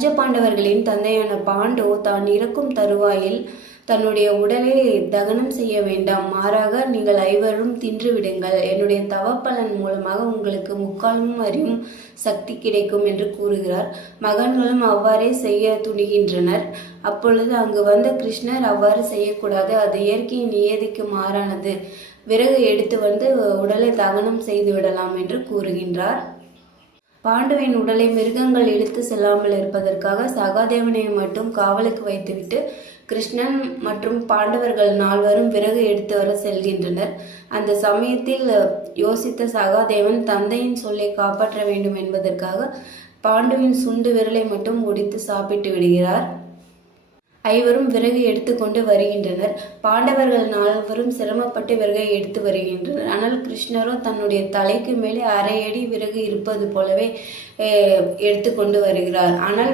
பஞ்சபாண்டவர்களின் தந்தையான பாண்டு தான் இறக்கும் தருவாயில் தன்னுடைய உடலை தகனம் செய்ய வேண்டாம், மாறாக நீங்கள் ஐவரும் தின்று விடுங்கள், என்னுடைய தவப்பலன் மூலமாக உங்களுக்கு முக்காலமும் அறியும் சக்தி கிடைக்கும் என்று கூறுகிறார். மகன்களும் அவ்வாறே செய்ய துணிகின்றனர். அப்பொழுது அங்கு வந்த கிருஷ்ணர் அவ்வாறு செய்யக்கூடாது, அது இயற்கையின் நியதிக்கு மாறானது, விறகு எடுத்து வந்து உடலை தகனம் செய்து விடலாம் என்று கூறுகின்றார். பாண்டுவின் உடலை மிருகங்கள் இழுத்து செல்லாமல் இருப்பதற்காக சகாதேவனை மட்டும் காவலுக்கு வைத்துவிட்டு கிருஷ்ணன் மற்றும் பாண்டவர்கள் 4 விறகு எடுத்து வர செல்கின்றனர். அந்த சமயத்தில் யோசித்த சகாதேவன் தந்தையின் சொல்லை காப்பாற்ற வேண்டும் என்பதற்காக பாண்டுவின் சுண்டு விரலை மட்டும் ஒடித்து சாப்பிட்டு விடுகிறார். ஐவரும் விறகு எடுத்துக்கொண்டு வருகின்றனர். பாண்டவர்கள் 4 சிரமப்பட்டு விறகை எடுத்து வருகின்றனர். ஆனால் கிருஷ்ணரோ தன்னுடைய தலைக்கு மேலே அரை அடி விறகு இருப்பது போலவே எடுத்துக்கொண்டு வருகிறார். ஆனால்